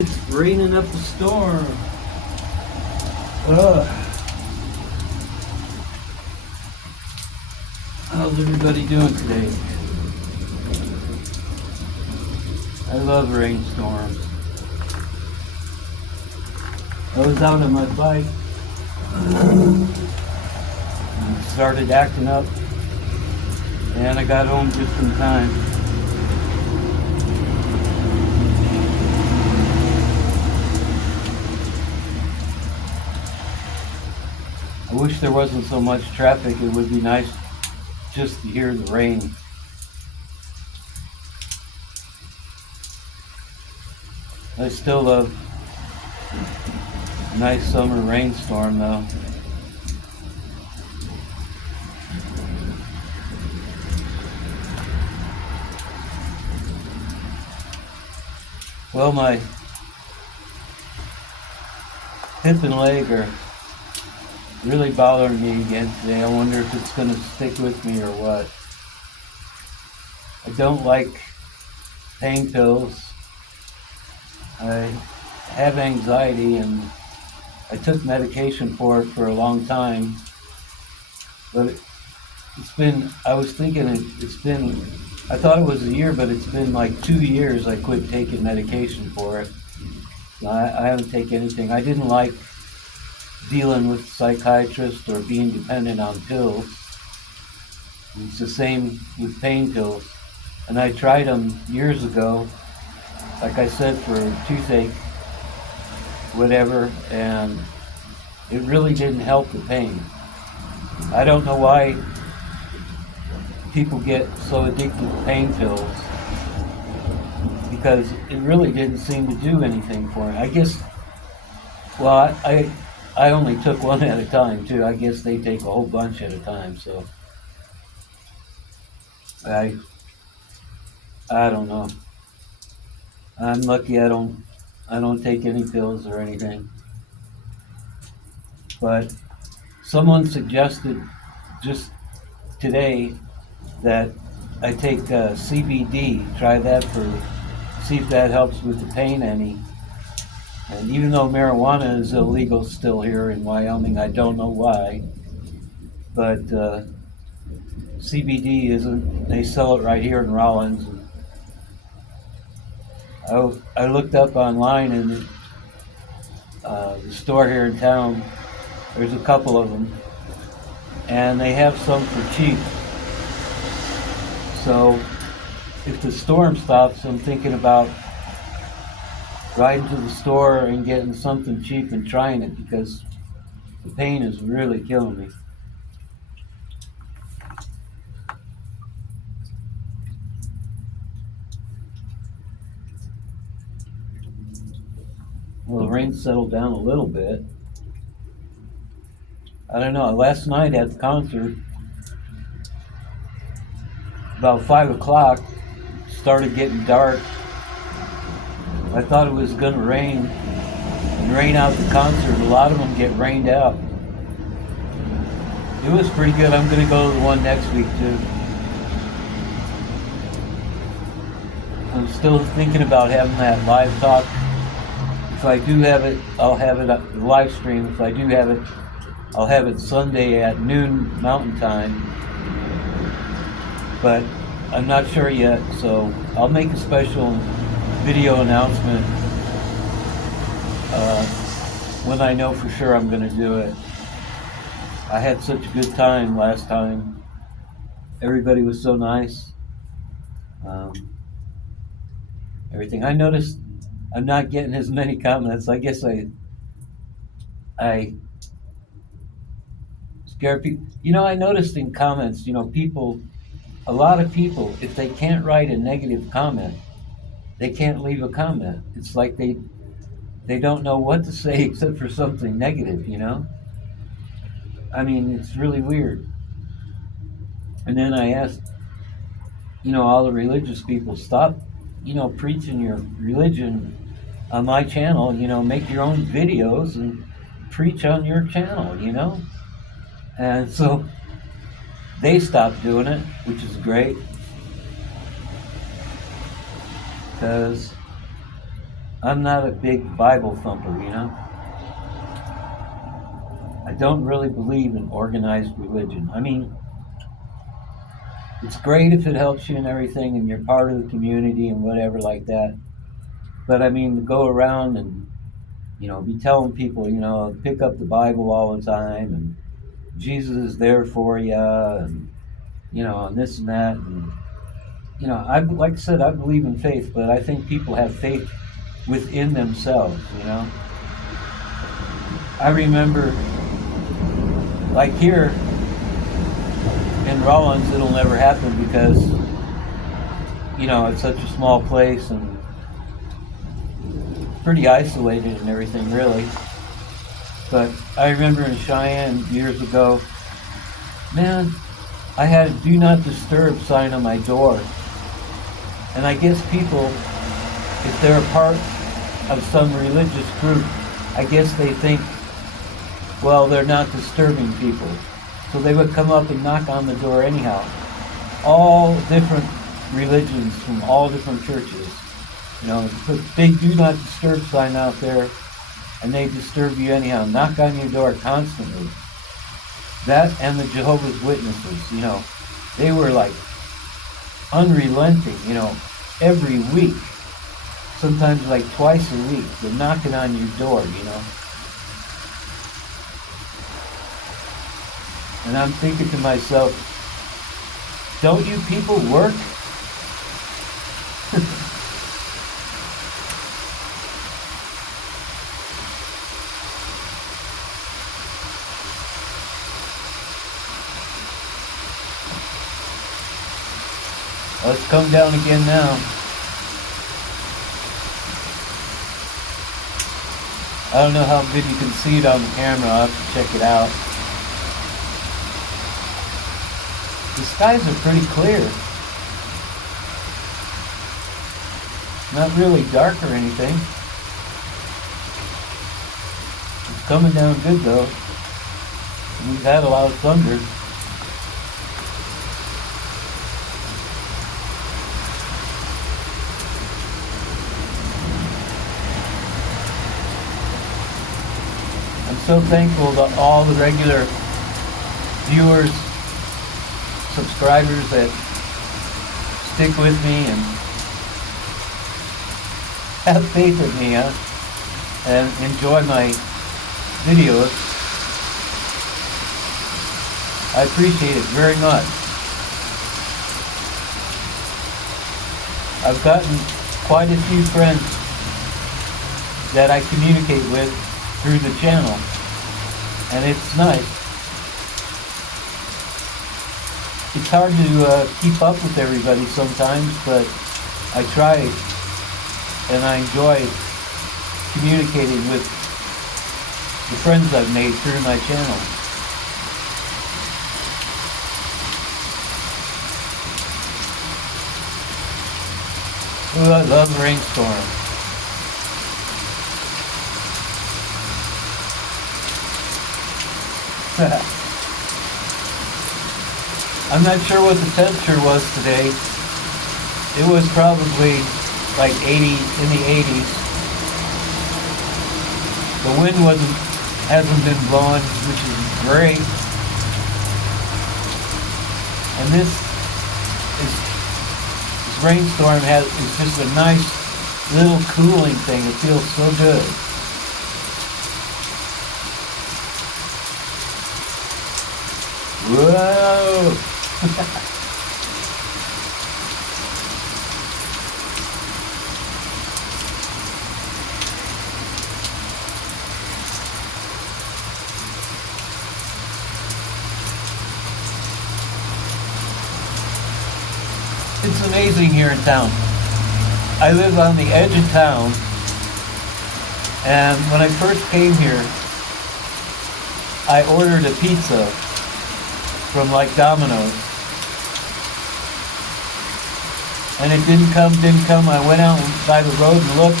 It's raining up a storm. Ugh. How's everybody doing today? I love rainstorms. I was out on my bike and started acting up, and I got home just in time. I wish there wasn't so much traffic. It would be nice just to hear the rain. I still love a nice summer rainstorm though. Well, my hip and leg are really bothering me again today. I wonder if it's going to stick with me or what. I don't like pain pills. I have anxiety and I took medication for it for a long time. But I thought it was a year, but it's been like 2 years I quit taking medication for it. I haven't taken anything. I didn't like dealing with psychiatrists or being dependent on pills. It's the same with pain pills. And I tried them years ago, like I said, for toothache, whatever, and it really didn't help the pain. I don't know why people get so addicted to pain pills, because it really didn't seem to do anything for me. I guess, well, I only took one at a time too. I guess they take a whole bunch at a time, so I don't know. I'm lucky I don't take any pills or anything. But someone suggested just today that I take CBD. Try that see if that helps with the pain any. And even though marijuana is illegal still here in Wyoming, I don't know why, but CBD isn't. They sell it right here in Rollins. I looked up online in the store here in town. There's a couple of them, and they have some for cheap. So if the storm stops, I'm thinking about riding to the store and getting something cheap and trying it, because the pain is really killing me. Well, the rain settled down a little bit. I don't know, last night at the concert, about 5 o'clock, started getting dark. I thought it was going to rain out the concert. A lot of them get rained out. It was pretty good. I'm going to go to the one next week too. I'm still thinking about having that live talk. If I do have it, I'll have it live stream. If I do have it, I'll have it Sunday at noon Mountain Time. But I'm not sure yet, so I'll make a special video announcement when I know for sure I'm going to do it. I had such a good time last time. Everybody was so nice. Everything. I noticed I'm not getting as many comments. I guess I scare people. I noticed in comments, a lot of people, if they can't write a negative comment, they can't leave a comment. It's like they don't know what to say except for something negative, I mean, it's really weird. And then I asked, all the religious people, stop, preaching your religion on my channel, make your own videos and preach on your channel, And so they stopped doing it, which is great. Because I'm not a big Bible thumper, you know. I don't really believe in organized religion. I mean, it's great if it helps you and everything and you're part of the community and whatever like that. But I mean, to go around and, be telling people, pick up the Bible all the time and Jesus is there for you and, and this and that. And, like I said, I believe in faith, but I think people have faith within themselves, I remember, like here in Rollins, it'll never happen because, it's such a small place and pretty isolated and everything, really. But I remember in Cheyenne years ago, man, I had a do not disturb sign on my door. And I guess people, if they're a part of some religious group, I guess they think, well, they're not disturbing people. So they would come up and knock on the door anyhow. All different religions from all different churches. Put a big do not disturb sign out there and they disturb you anyhow. Knock on your door constantly. That and the Jehovah's Witnesses, they were like unrelenting, every week. Sometimes like twice a week. They're knocking on your door, And I'm thinking to myself, don't you people work? Let's come down again now. I don't know how good you can see it on the camera. I'll have to check it out. The skies are pretty clear. Not really dark or anything. It's coming down good though. We've had a lot of thunder. I'm so thankful to all the regular viewers, subscribers that stick with me and have faith in me, and enjoy my videos. I appreciate it very much. I've gotten quite a few friends that I communicate with through the channel, and it's nice. It's hard to keep up with everybody sometimes, but I try, and I enjoy communicating with the friends I've made through my channel. Ooh, I love rainstorm. I'm not sure what the temperature was today. It was probably like 80, in the 80s. The wind hasn't been blowing, which is great. And this rainstorm is just a nice little cooling thing. It feels so good. Whoa! It's amazing here in town. I live on the edge of town, and when I first came here, I ordered a pizza from like Domino's, and it didn't come. I went out by the road and looked,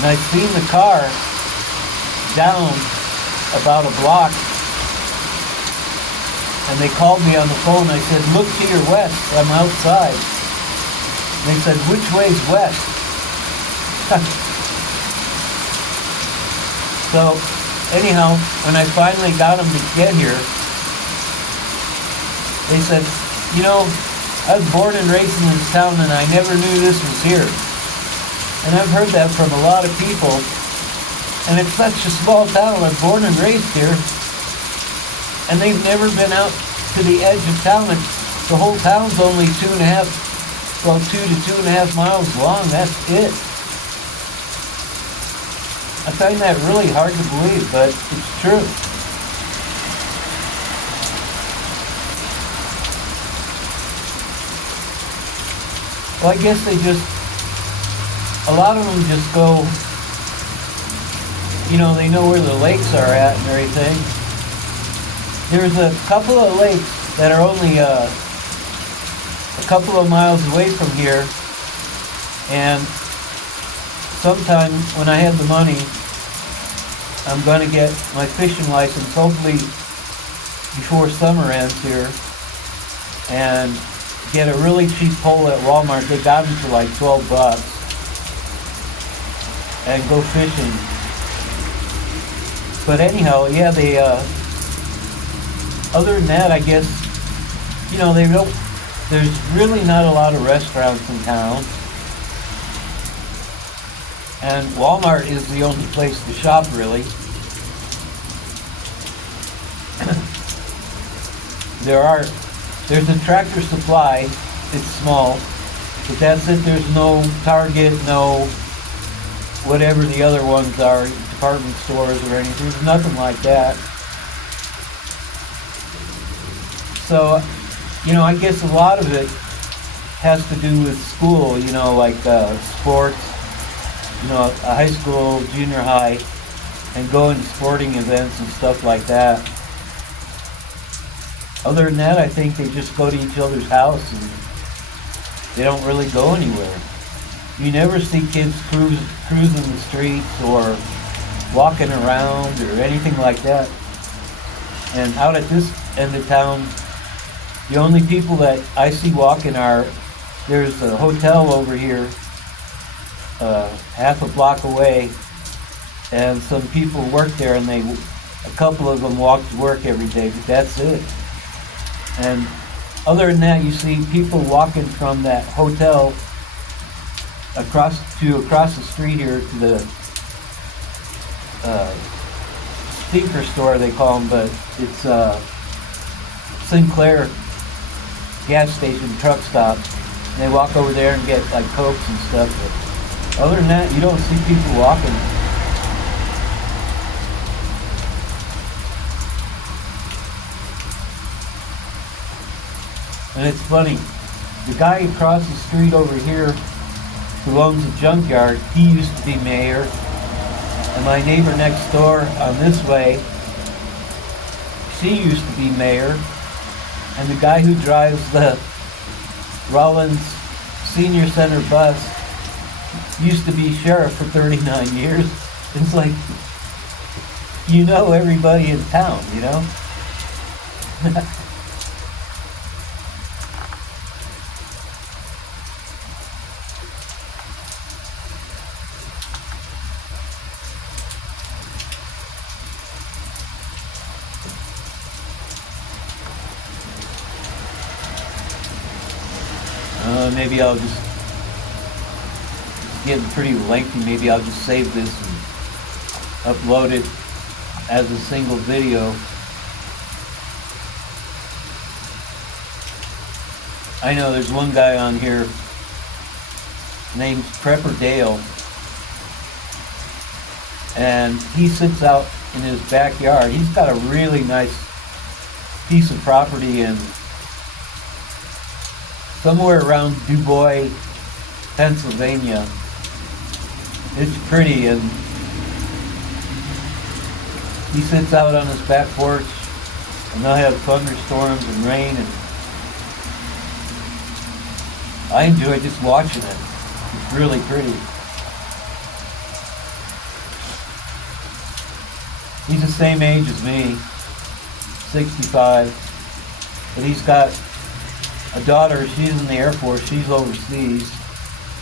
and I seen the car down about a block, and they called me on the phone. I said, look to your west, I'm outside. And they said, which way's west? So, anyhow, when I finally got them to get here, they said, you know, I was born and raised in this town and I never knew this was here. And I've heard that from a lot of people. And it's such a small town. I'm born and raised here. And they've never been out to the edge of town. The whole town's only 2 to 2.5 miles long. That's it. I find that really hard to believe, but it's true. Well, I guess a lot of them just go, you know, they know where the lakes are at and everything. There's a couple of lakes that are only a couple of miles away from here, and sometime when I have the money, I'm going to get my fishing license, hopefully before summer ends here, and get a really cheap pole at Walmart. They got them for like $12, and go fishing. But anyhow, yeah, they other than that, I guess, you know, there's really not a lot of restaurants in town, and Walmart is the only place to shop, really. There's a Tractor Supply. It's small, but that's it. There's no Target, no whatever the other ones are, department stores or anything. There's nothing like that. So, you know, I guess a lot of it has to do with school, you know, like sports, you know, a high school, junior high, and going to sporting events and stuff like that. Other than that, I think they just go to each other's house and they don't really go anywhere. You never see kids cruising the streets or walking around or anything like that. And out at this end of town, the only people that I see walking there's a hotel over here, half a block away, and some people work there, and a couple of them walk to work every day, but that's it. And other than that, you see people walking from that hotel across the street here to the speaker store, they call them, but it's Sinclair gas station truck stop. And they walk over there and get like Cokes and stuff. But other than that, you don't see people walking. And it's funny, the guy across the street over here who owns a junkyard, he used to be mayor. And my neighbor next door on this way, she used to be mayor. And the guy who drives the Rollins Senior Center bus used to be sheriff for 39 years. It's like, you know everybody in town, you know? Maybe I'll just, it's getting pretty lengthy, maybe I'll just save this and upload it as a single video. I know there's one guy on here named Prepper Dale, and he sits out in his backyard. He's got a really nice piece of property in somewhere around DuBois, Pennsylvania. It's pretty, and he sits out on his back porch, and they'll have thunderstorms and rain, and I enjoy just watching it. It's really pretty. He's the same age as me, 65, but he's got a daughter. She's in the Air Force, she's overseas,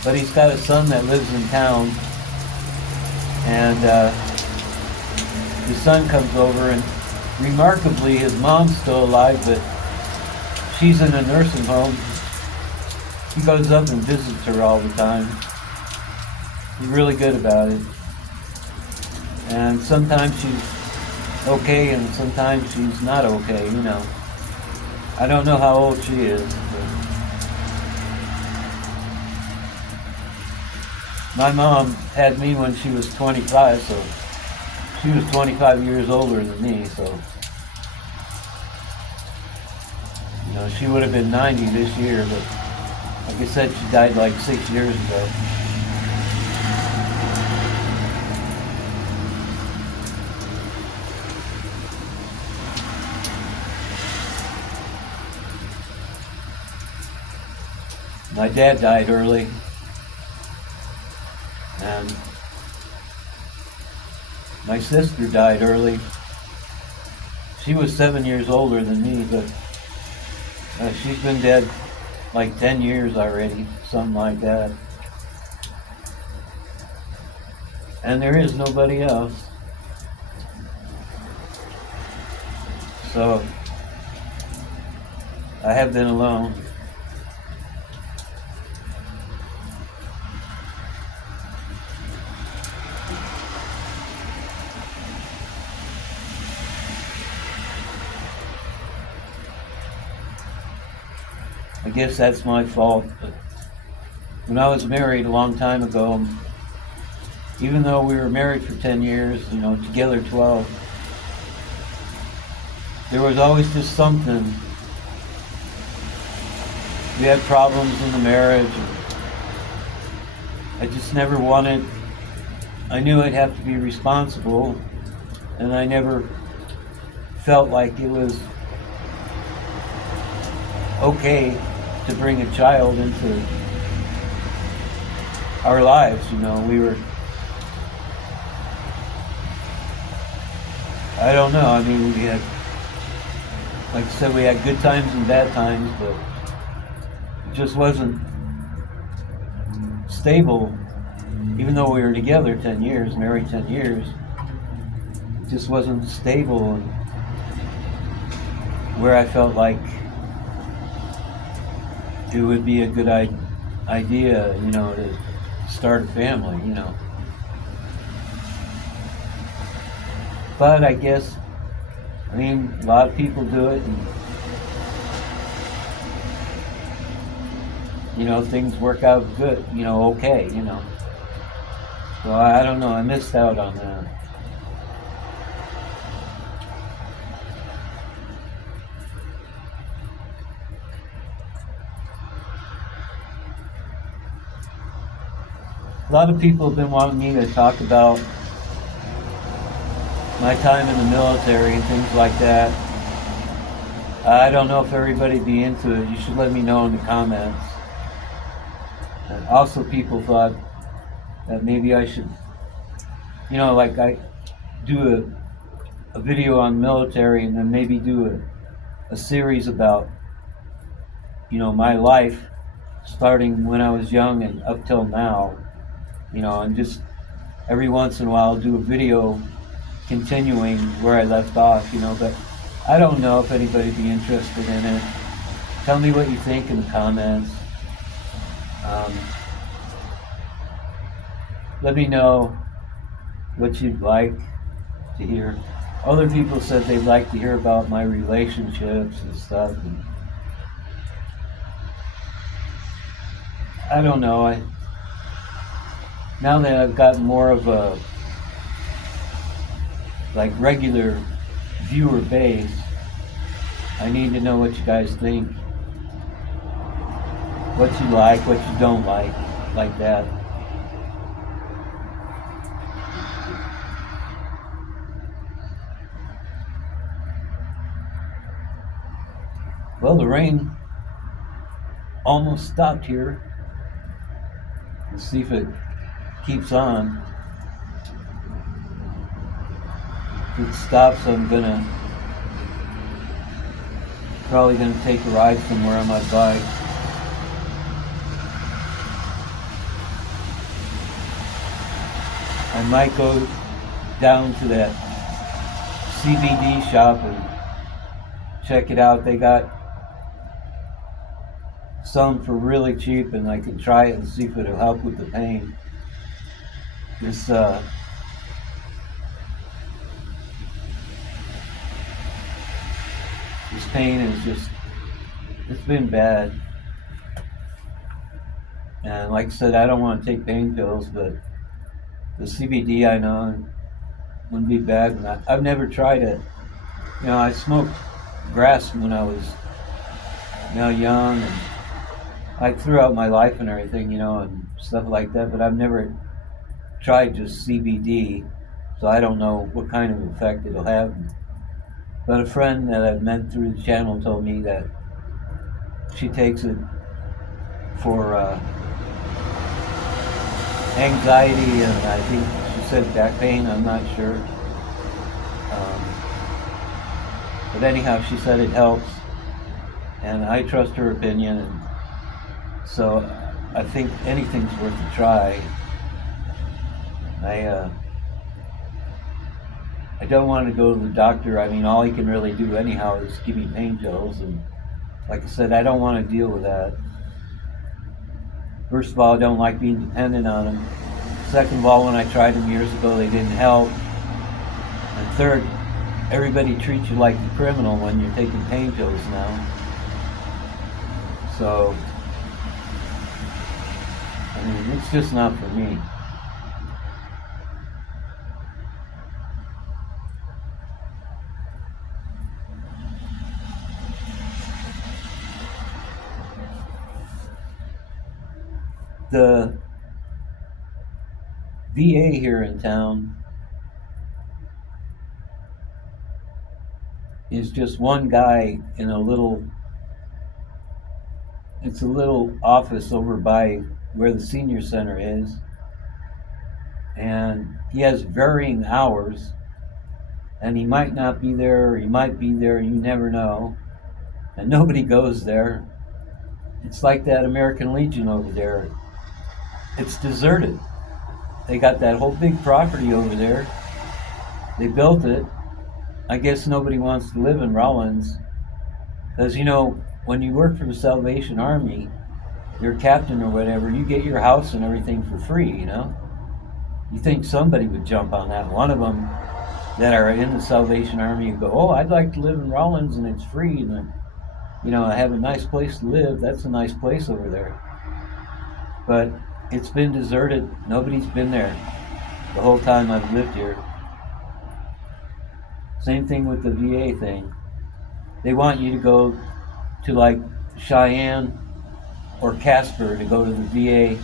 but he's got a son that lives in town, and his son comes over, and remarkably, his mom's still alive, but she's in a nursing home. He goes up and visits her all the time. He's really good about it. And sometimes she's okay, and sometimes she's not okay, you know. I don't know how old she is. My mom had me when she was 25, so she was 25 years older than me, so you know, she would have been 90 this year, but like I said, she died like 6 years ago. My dad died early, and my sister died early. She was 7 years older than me, but she's been dead like 10 years already, something like that. And there is nobody else. So I have been alone. I guess that's my fault, but when I was married a long time ago, even though we were married for 10 years, you know, together 12, there was always just something. We had problems in the marriage. I just never wanted, I knew I'd have to be responsible, and I never felt like it was okay to bring a child into our lives. You know, we were, I don't know, I mean, we had, like I said, we had good times and bad times, but it just wasn't stable. Even though we were together 10 years, married 10 years, it just wasn't stable, and where I felt like it would be a good idea, you know, to start a family, you know. But I guess, I mean, a lot of people do it, and, you know, things work out good, you know, okay, you know. So I don't know, I missed out on that. A lot of people have been wanting me to talk about my time in the military and things like that. I don't know if everybody'd be into it. You should let me know in the comments. And also, people thought that maybe I should, you know, like I do a video on military, and then maybe do a series about, you know, my life starting when I was young and up till now. You know, and just every once in a while do a video continuing where I left off, you know, but I don't know if anybody'd be interested in it. Tell me what you think in the comments. Let me know what you'd like to hear. Other people said they'd like to hear about my relationships and stuff. And I don't know. Now that I've got more of a like regular viewer base, I need to know what you guys think, what you like, what you don't like that. Well, the rain almost stopped here. Let's see if it keeps on. If it stops, I'm probably gonna take a ride somewhere on my bike. I might go down to that CBD shop and check it out. They got some for really cheap, and I can try it and see if it'll help with the pain. This this pain is just, it's been bad. And like I said, I don't want to take pain pills, but the CBD I know wouldn't be bad. And I've never tried it. You know, I smoked grass when I was, young, and like throughout my life and everything, and stuff like that. But I've never tried just CBD, so I don't know what kind of effect it'll have. But a friend that I've met through the channel told me that she takes it for anxiety, and I think she said back pain. I'm not sure. But anyhow, she said it helps, and I trust her opinion, and so I think anything's worth a try. I don't want to go to the doctor. I mean, all he can really do anyhow is give me pain pills, and like I said, I don't want to deal with that. First of all, I don't like being dependent on them. Second of all, when I tried them years ago, they didn't help. And third, everybody treats you like a criminal when you're taking pain pills now. So, I mean, it's just not for me. The VA here in town is just one guy in a little office over by where the senior center is, and he has varying hours, and he might not be there, or he might be there, you never know, and nobody goes there. It's like that American Legion over there. It's deserted. They got that whole big property over there. They built it. I guess nobody wants to live in Rollins. Because, when you work for the Salvation Army, you're a captain or whatever, you get your house and everything for free, You think somebody would jump on that. One of them that are in the Salvation Army would go, oh, I'd like to live in Rollins and it's free. And, I have a nice place to live. That's a nice place over there. But it's been deserted. Nobody's been there the whole time I've lived here. Same thing with the VA thing. They want you to go to like Cheyenne or Casper to go to the VA.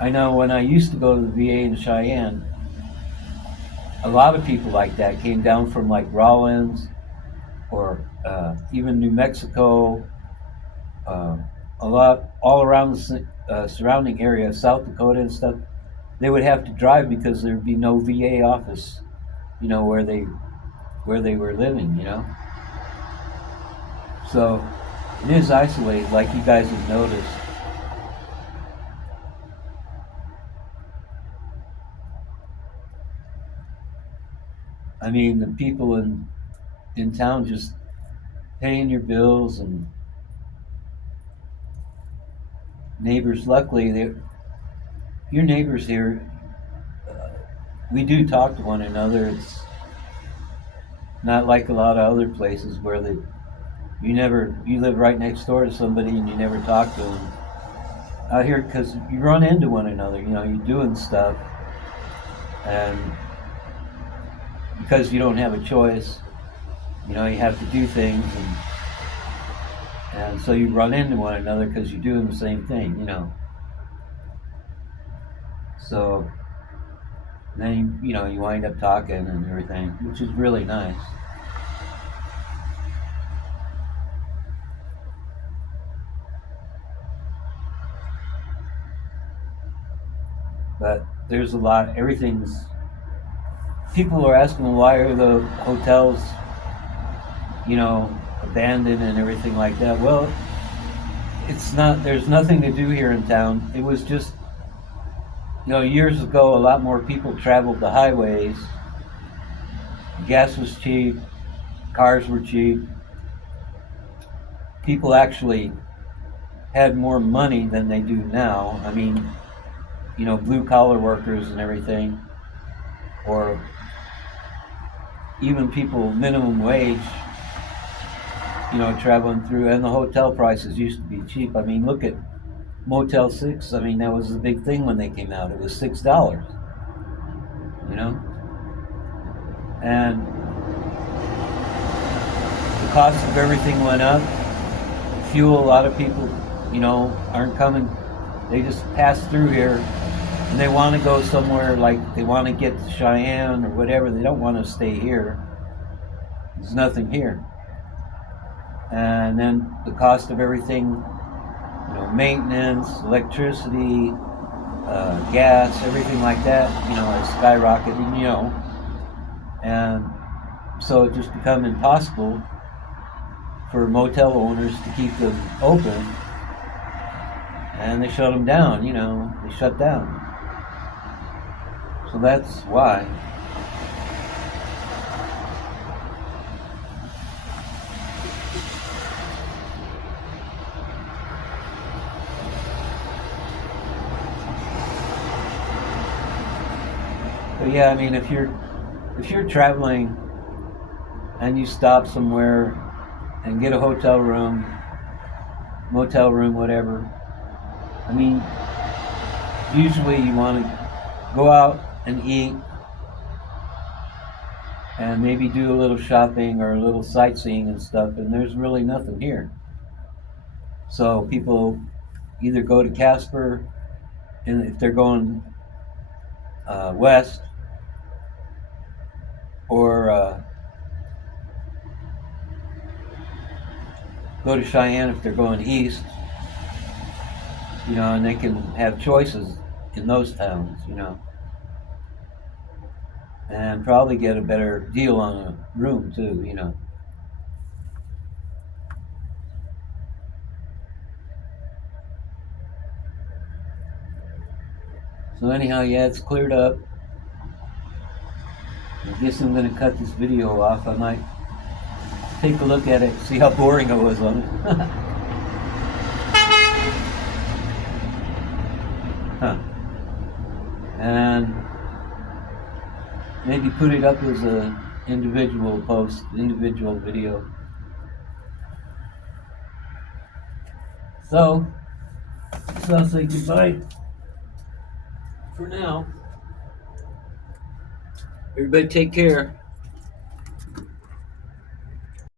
I know when I used to go to the VA in Cheyenne, a lot of people like that came down from like Rollins or even New Mexico, a lot all around the surrounding area, South Dakota and stuff. They would have to drive because there'd be no VA office, where they were living, So it is isolated, like you guys have noticed. I mean, the people in town just paying your bills, and neighbors. Luckily, your neighbors here. We do talk to one another. It's not like a lot of other places where you live right next door to somebody and you never talk to them. Out here, because you run into one another, you're doing stuff, and because you don't have a choice, you have to do things, and so you run into one another because you're doing the same thing, So then you wind up talking and everything, which is really nice. But there's a lot. People are asking why are the hotels, abandoned and everything like that. Well, it's not. There's nothing to do here in town. It was just, years ago, a lot more people traveled the highways, gas was cheap, cars were cheap. People actually had more money than they do now. I mean, blue collar workers and everything, or even people minimum wage, traveling through, and the hotel prices used to be cheap. I mean, look at Motel 6. I mean, that was the big thing when they came out. It was $6, you know? And the cost of everything went up. Fuel, a lot of people, aren't coming. They just pass through here and they want to go somewhere, like they want to get to Cheyenne or whatever. They don't want to stay here. There's nothing here. And then the cost of everything, maintenance, electricity, gas, everything like that, is skyrocketing, and so it just become impossible for motel owners to keep them open, and they shut them down, they shut down. So that's why. But yeah, I mean, if you're traveling and you stop somewhere and get a hotel room, motel room, whatever, I mean, usually you want to go out and eat and maybe do a little shopping or a little sightseeing and stuff, and there's really nothing here. So people either go to Casper, and if they're going west, or go to Cheyenne if they're going east, and they can have choices in those towns, and probably get a better deal on a room too, So anyhow, yeah, it's cleared up. I guess I'm going to cut this video off. I might take a look at it, see how boring it was on it. Huh. And maybe put it up as a individual post, individual video. So I'll say goodbye for now. Everybody take care.